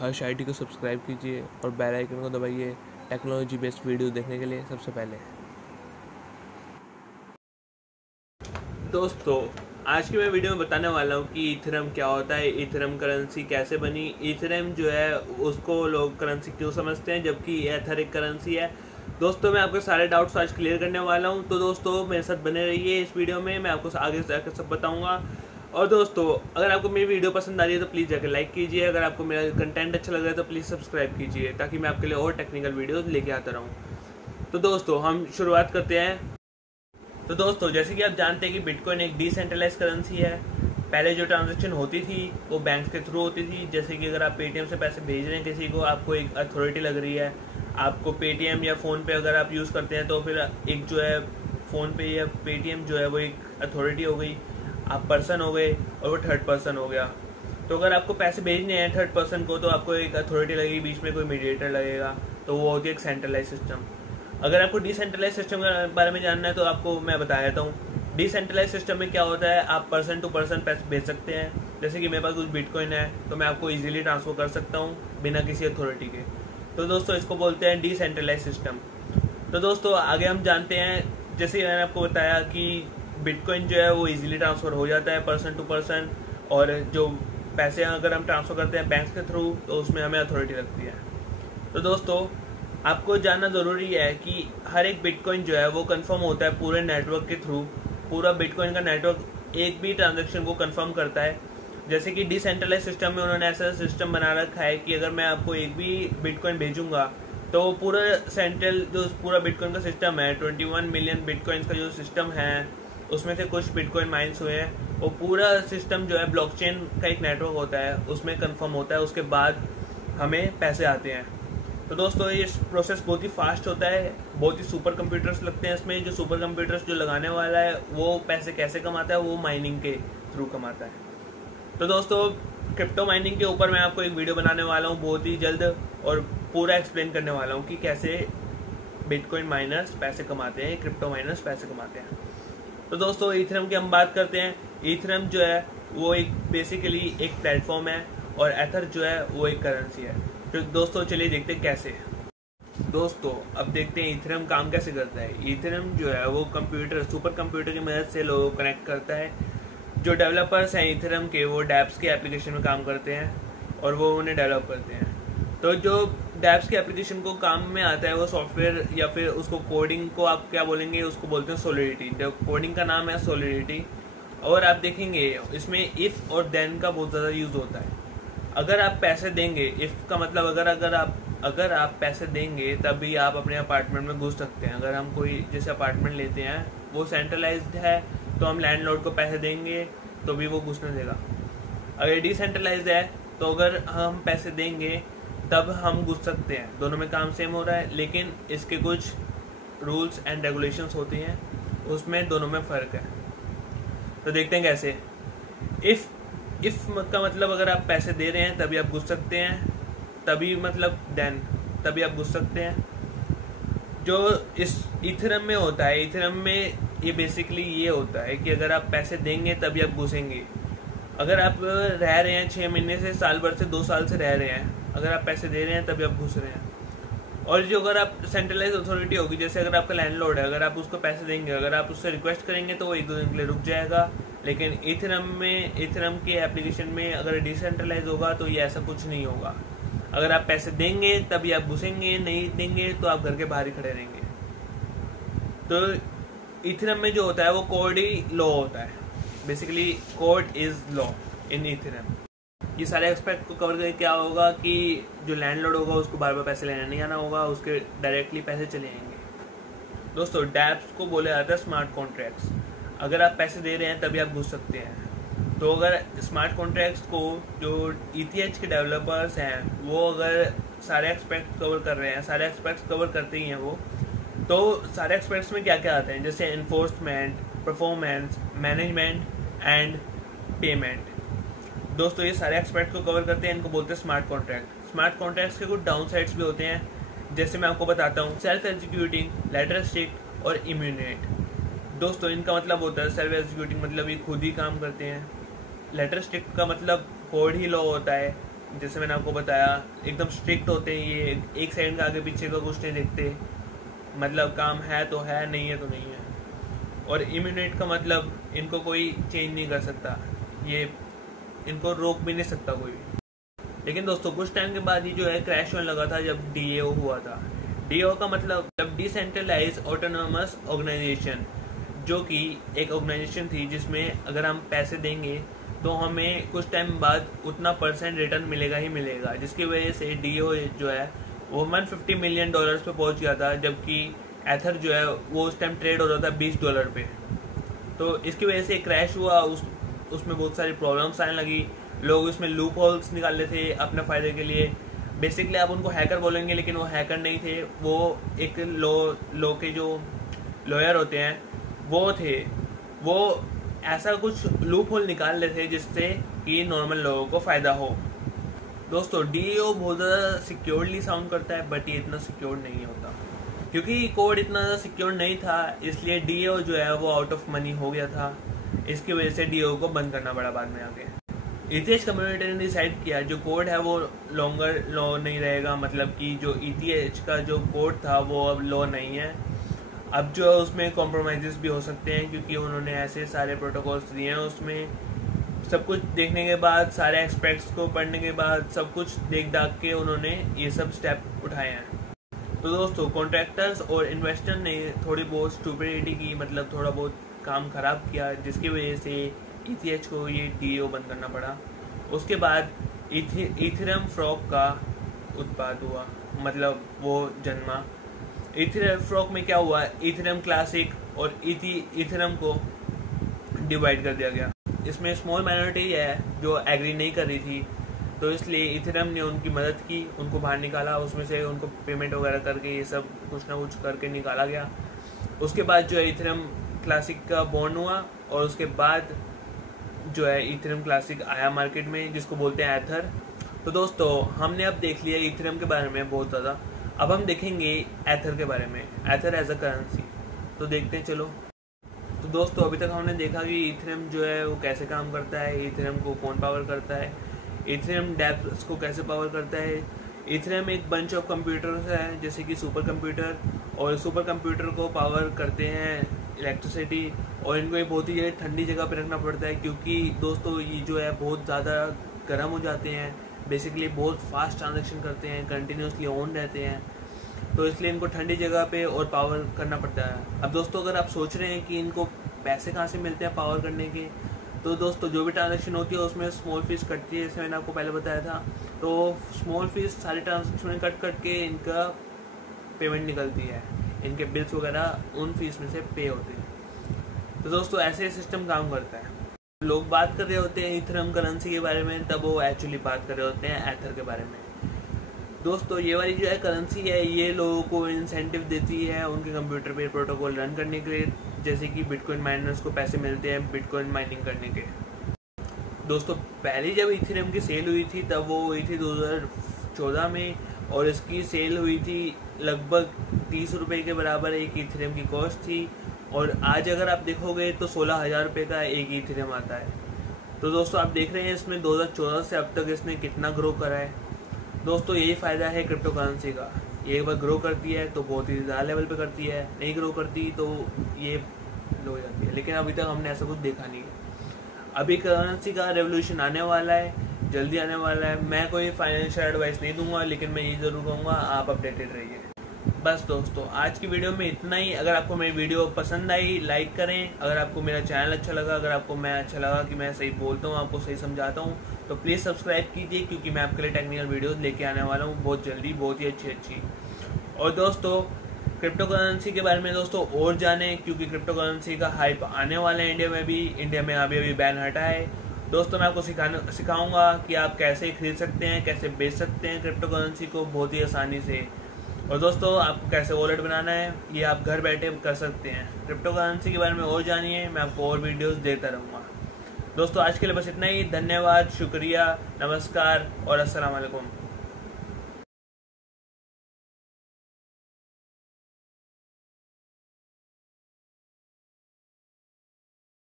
हर्ष IT को subscribe कीजिए और बेल आइकन को दबाइए टेक्नोलॉजी बेस्ड वीडियो देखने के लिए सबसे पहले। दोस्तों, आज की मैं वीडियो में बताने वाला हूँ कि इथेरियम क्या होता है, इथेरियम करेंसी कैसे बनी, इथेरियम जो है उसको लोग करेंसी क्यों समझते हैं जबकि ये एथेरिक करेंसी है। दोस्तों, मैं आपके सारे डाउट्स आज क्लियर करने वाला हूँ, तो दोस्तों मेरे साथ बने रहिए इस वीडियो में, मैं आपको आगे जाकर सब बताऊँगा। और दोस्तों, अगर आपको मेरी वीडियो पसंद आ रही है तो प्लीज़ जाकर लाइक कीजिए, अगर आपको मेरा कंटेंट अच्छा लग रहा है तो प्लीज़ सब्सक्राइब कीजिए ताकि मैं आपके लिए और टेक्निकल वीडियोज़ लेके आता रहूँ। तो दोस्तों, हम शुरुआत करते हैं। तो दोस्तों, जैसे कि आप जानते हैं कि बिटकॉइन एक डिसेंट्रलाइज करेंसी है। पहले जो ट्रांजैक्शन होती थी वो बैंक के थ्रू होती थी। जैसे कि अगर आप पेटीएम से पैसे भेज रहे हैं किसी को, आपको एक अथॉरिटी लग रही है, आपको पेटीएम या फ़ोन पे अगर आप यूज़ करते हैं तो फिर एक जो है फ़ोन पे या पेटीएम जो है वो एक अथॉरिटी हो गई, आप पर्सन हो गए और वो थर्ड पर्सन हो गया। तो अगर आपको पैसे भेजने हैं थर्ड पर्सन को तो आपको एक अथॉरिटी लगेगी, बीच में कोई मीडिएटर लगेगा, तो वो होती है एक सेंट्रलाइज सिस्टम। अगर आपको डिसेंट्रलाइज सिस्टम के बारे में जानना है तो आपको मैं बता देता हूँ। डिसेंट्रलाइज सिस्टम में क्या होता है, आप पर्सन टू पर्सन पैसे भेज सकते हैं। जैसे कि मेरे पास कुछ बिटकॉइन है तो मैं आपको इजीली ट्रांसफर कर सकता हूँ बिना किसी अथॉरिटी के। तो दोस्तों, इसको बोलते हैं डिसेंट्रलाइज सिस्टम। तो दोस्तों, आगे हम जानते हैं, जैसे मैंने आपको बताया कि बिटकॉइन जो है वो इजीली ट्रांसफ़र हो जाता है पर्सन टू पर्सन, और जो पैसे अगर हम ट्रांसफ़र करते हैं बैंक के थ्रू तो उसमें हमें अथॉरिटी लगती है। तो दोस्तों, आपको जानना ज़रूरी है कि हर एक बिटकॉइन जो है वो कंफर्म होता है पूरे नेटवर्क के थ्रू। पूरा बिटकॉइन का नेटवर्क एक भी ट्रांजैक्शन को कंफर्म करता है। जैसे कि डिसेंट्रलाइज सिस्टम में उन्होंने ऐसा सिस्टम बना रखा है कि अगर मैं आपको एक भी बिटकॉइन भेजूंगा तो पूरा सेंट्रल जो पूरा बिटकॉइन का सिस्टम है, 21 मिलियन बिटकॉइंस का जो सिस्टम है, उसमें से कुछ बिटकॉइन माइंस हुए हैं, वो पूरा सिस्टम जो है ब्लॉकचेन का एक नेटवर्क होता है, उसमें कंफर्म होता है। उसके बाद हमें पैसे आते हैं। तो दोस्तों, ये प्रोसेस बहुत ही फास्ट होता है, बहुत ही सुपर कंप्यूटर्स लगते हैं इसमें। जो सुपर कंप्यूटर्स जो लगाने वाला है वो पैसे कैसे कमाता है, वो माइनिंग के थ्रू कमाता है। तो दोस्तों, क्रिप्टो माइनिंग के ऊपर मैं आपको एक वीडियो बनाने वाला हूँ बहुत ही जल्द, और पूरा एक्सप्लेन करने वाला हूँ कि कैसे बिटकॉइन माइनर्स पैसे कमाते हैं, क्रिप्टो माइनर्स पैसे कमाते हैं। तो दोस्तों, इथेरियम की हम बात करते हैं। इथेरियम जो है वो एक बेसिकली एक प्लेटफॉर्म है और एथर जो है वो एक करेंसी है। तो दोस्तों, चलिए देखते हैं कैसे। दोस्तों, अब देखते हैं इथेरियम काम कैसे करता है। इथेरियम जो है वो कंप्यूटर, सुपर कंप्यूटर की मदद से लोगों को कनेक्ट करता है। जो डेवलपर्स हैं इथेरियम के, वो डैप्स के एप्लीकेशन में काम करते हैं और वो उन्हें डेवलप करते हैं। तो जो डैप्स के एप्लीकेशन को काम में आता है वो सॉफ्टवेयर या फिर उसको कोडिंग को आप क्या बोलेंगे, उसको बोलते हैं सोलिडिटी। जो कोडिंग का नाम है सोलिडिटी। और आप देखेंगे इसमें इफ़ और देन का बहुत ज़्यादा यूज़ होता है। अगर आप पैसे देंगे, इफ़ का मतलब अगर आप पैसे देंगे तभी आप अपने अपार्टमेंट में घुस सकते हैं। अगर हम कोई जैसे अपार्टमेंट लेते हैं, वो सेंट्रलाइज्ड है तो हम लैंडलॉर्ड को पैसे देंगे तो भी वो घुसने देगा। अगर डिसेंट्रलाइज्ड है तो अगर हम पैसे देंगे तब हम घुस सकते हैं। दोनों में काम सेम हो रहा है, लेकिन इसके कुछ रूल्स एंड रेगुलेशंस होती हैं, उसमें दोनों में फ़र्क है। तो देखते हैं कैसे। इफ़ का मतलब अगर आप पैसे दे रहे हैं तभी आप घुस सकते हैं, तभी मतलब देन तभी आप घुस सकते हैं। जो इस इथेरियम में होता है, इथेरियम में ये बेसिकली ये होता है कि अगर आप पैसे देंगे तभी आप घुसेंगे। अगर आप रह रहे हैं 6 महीने से, साल भर से, 2 साल से रह रहे हैं, अगर आप पैसे दे रहे हैं तभी आप घुस रहे हैं। और जो अगर आप सेंट्रलाइज अथॉरिटी होगी, जैसे अगर आपका लैंडलॉर्ड है, अगर आप उसको पैसे देंगे, अगर आप उससे रिक्वेस्ट करेंगे तो वो 1-2 दिन के लिए रुक जाएगा। लेकिन इथेरियम के एप्लीकेशन में अगर डिसेंट्रलाइज होगा तो ये ऐसा कुछ नहीं होगा। अगर आप पैसे देंगे तभी आप घुसेंगे, नहीं देंगे तो आप घर के बाहर ही खड़े रहेंगे। तो इथेरियम में जो होता है वो कोड ही लॉ होता है। Basically code is law in Ethereum. ये सारे एस्पेक्ट को कवर करके क्या होगा कि जो लैंडलॉर्ड होगा उसको बार बार पैसे लेने नहीं आना होगा, उसके डायरेक्टली पैसे चले आएंगे। दोस्तों, डैप्स को बोला जाता है स्मार्ट कॉन्ट्रैक्ट्स। अगर आप पैसे दे रहे हैं तभी आप घुस सकते हैं। तो अगर स्मार्ट कॉन्ट्रैक्ट्स को जो ETH के डेवलपर्स हैं वो अगर सारे एस्पेक्ट कवर कर रहे हैं, सारे एस्पेक्ट्स कवर करते ही हैं वो, तो सारे एस्पेक्ट्स में क्या क्या आते हैं, जैसे enforcement, performance, management and payment. दोस्तों, ये सारे एस्पेक्ट को कवर करते हैं, इनको बोलते हैं स्मार्ट कॉन्ट्रैक्ट। स्मार्ट कॉन्ट्रैक्ट्स के कुछ डाउन साइड्स भी होते हैं, जैसे मैं आपको बताता हूँ, सेल्फ एग्जीक्यूटिंग, लेटर स्ट्रिक्ट और इम्यूनेट। दोस्तों, इनका मतलब होता है सेल्फ एग्जीक्यूटिंग मतलब ये खुद ही काम करते हैं। लेटर स्ट्रिक्ट का मतलब कोड ही लॉ होता है, जैसे मैंने आपको बताया एकदम स्ट्रिक्ट होते हैं, ये एक सेकंड का आगे पीछे का कुछ नहीं देखते, मतलब काम है तो है, नहीं है तो नहीं है। और इम्यूनेट का मतलब इनको कोई चेंज नहीं कर सकता, ये इनको रोक भी नहीं सकता कोई। लेकिन दोस्तों कुछ टाइम के बाद ये जो है क्रैश होने लगा था जब DAO हुआ था। DAO का मतलब जब डिसेंट्रलाइज ऑटोनोमस ऑर्गेनाइजेशन, जो कि एक ऑर्गेनाइजेशन थी जिसमें अगर हम पैसे देंगे तो हमें कुछ टाइम बाद उतना % रिटर्न मिलेगा ही मिलेगा, जिसकी वजह से DAO जो है वो $150 मिलियन पे पहुंच गया था, जबकि एथर जो है वो उस टाइम ट्रेड हो रहा था $20 पे। तो इसकी वजह से क्रैश हुआ, उसमें बहुत सारी प्रॉब्लम्स आने लगी, लोग उसमें लूप होल्स निकाल रहे थे अपने फ़ायदे के लिए। बेसिकली आप उनको हैकर बोलेंगे, लेकिन वो हैकर नहीं थे, वो एक लो के जो लॉयर होते हैं वो थे। वो ऐसा कुछ लूप होल निकाल रहे थे जिससे कि नॉर्मल लोगों को फ़ायदा हो। दोस्तों DAO बहुत ज़्यादा सिक्योरली साउंड करता है, बट ये इतना सिक्योर नहीं होता, क्योंकि कोड इतना ज़्यादा सिक्योर नहीं था, इसलिए DAO जो है वो आउट ऑफ मनी हो गया था। इसकी वजह से DAO को बंद करना पड़ा बाद में आके। ETH कम्युनिटी ने डिसाइड किया जो कोड है वो लॉन्गर लॉ नहीं रहेगा, मतलब कि जो ETH का जो कोड था वो अब लॉ नहीं है। अब जो उसमें कॉम्प्रोमाइज़ भी हो सकते हैं, क्योंकि उन्होंने ऐसे सारे प्रोटोकॉल्स दिए हैं, उसमें सब कुछ देखने के बाद, सारे एक्सपेक्ट्स को पढ़ने के बाद, सब कुछ देख दाख के उन्होंने ये सब स्टेप उठाए हैं। तो दोस्तों कॉन्ट्रैक्टर्स और इन्वेस्टर ने थोड़ी बहुत स्टूपिडिटी की, मतलब थोड़ा बहुत काम ख़राब किया, जिसकी वजह से ETH को ये DAO बंद करना पड़ा। उसके बाद इथेरियम फ्रॉक का उत्पाद हुआ, मतलब वो जन्मा। इथेरियम फ्रॉक में क्या हुआ, इथेरियम क्लासिक और इथेरियम को डिवाइड कर दिया गया। इसमें स्मॉल माइनॉरिटी है जो एग्री नहीं कर रही थी, तो इसलिए इथेरियम ने उनकी मदद की, उनको बाहर निकाला, उसमें से उनको पेमेंट वगैरह करके ये सब कुछ ना कुछ करके निकाला गया। उसके बाद जो है इथेरियम क्लासिक का बॉर्न हुआ, और उसके बाद जो है इथेरियम क्लासिक आया मार्केट में, जिसको बोलते हैं एथर। तो दोस्तों हमने अब देख लिया इथेरियम के बारे में बहुत ज़्यादा, अब हम देखेंगे एथर के बारे में, एथर एज अ करेंसी। तो देखते हैं चलो। तो दोस्तों अभी तक हमने देखा कि इथेरियम जो है वो कैसे काम करता है, इथेरियम को कौन पावर करता है, इथेरियम डेप्स को कैसे पावर करता है। इथेरियम एक बंच ऑफ कंप्यूटर्स है, जैसे कि सुपर कंप्यूटर, और सुपर कंप्यूटर को पावर करते हैं इलेक्ट्रिसिटी, और इनको एक बहुत ही ठंडी जगह पर रखना पड़ता है, क्योंकि दोस्तों ये जो है बहुत ज़्यादा गर्म हो जाते हैं, बेसिकली बहुत फास्ट ट्रांजैक्शन करते हैं, कंटिन्यूसली ऑन रहते हैं, तो इसलिए इनको ठंडी जगह पे और पावर करना पड़ता है। अब दोस्तों अगर आप सोच रहे हैं कि इनको पैसे कहाँ से मिलते हैं पावर करने के, तो दोस्तों जो भी ट्रांजैक्शन होती है उसमें स्मॉल फीस कटती है, जैसे मैंने आपको पहले बताया था। तो स्मॉल फीस सारे ट्रांजैक्शन में कट के इनका पेमेंट निकलती है, इनके बिल्स वगैरह उन फीस में से पे होते हैं। तो दोस्तों ऐसे सिस्टम काम करता है। लोग बात कर रहे होते हैं इथेरियम करेंसी के बारे में, तब वो एक्चुअली बात कर रहे होते हैं एथर के बारे में। दोस्तों ये वाली जो है करेंसी है, ये लोगों को इंसेंटिव देती है उनके कंप्यूटर पे प्रोटोकॉल रन करने के लिए, जैसे कि बिटकॉइन माइनर्स को पैसे मिलते हैं बिटकॉइन माइनिंग करने के। दोस्तों पहली जब इथेरियम की सेल हुई थी तब वो हुई थी 2014 में, और इसकी सेल हुई थी लगभग 30 रुपये के बराबर एक इथेरियम की कॉस्ट थी, और आज अगर आप देखोगे तो 16,000 रुपये का एक इथेरियम आता है। तो दोस्तों आप देख रहे हैं इसमें 2014 से अब तक इसने कितना ग्रो करा है। दोस्तों यही फ़ायदा है क्रिप्टो करेंसी का, ये एक बार ग्रो करती है तो बहुत ही ज़्यादा लेवल पे करती है, नहीं ग्रो करती तो ये लो जाती है। लेकिन अभी तक हमने ऐसा कुछ देखा नहीं है। अभी करेंसी का रेवोल्यूशन आने वाला है, जल्दी आने वाला है। मैं कोई फाइनेंशियल एडवाइस नहीं दूंगा, लेकिन मैं ये ज़रूर कहूँगा आप अपडेटेड रहिए। बस दोस्तों आज की वीडियो में इतना ही। अगर आपको मेरी वीडियो पसंद आई लाइक करें, अगर आपको मेरा चैनल अच्छा लगा, अगर आपको मैं अच्छा लगा कि मैं सही बोलता हूँ, आपको सही समझाता हूँ, तो प्लीज़ सब्सक्राइब कीजिए, क्योंकि मैं आपके लिए टेक्निकल वीडियोस लेके आने वाला हूँ बहुत जल्दी, बहुत ही अच्छी। और दोस्तों क्रिप्टो करेंसी के बारे में दोस्तों और जानें, क्योंकि क्रिप्टो करेंसी का हाइप आने वाला है इंडिया में भी। इंडिया में अभी बैन हटा है। दोस्तों मैं आपको सिखाऊंगा कि आप कैसे खरीद सकते हैं, कैसे बेच सकते हैं क्रिप्टो करेंसी को बहुत ही आसानी से। और दोस्तों आपको कैसे वॉलेट बनाना है ये आप घर बैठे कर सकते हैं। क्रिप्टो करेंसी के बारे में और जानिए, मैं आपको और वीडियोस देता रहूँगा। दोस्तों आज के लिए बस इतना ही। धन्यवाद, शुक्रिया, नमस्कार और अस्सलाम वालेकुम।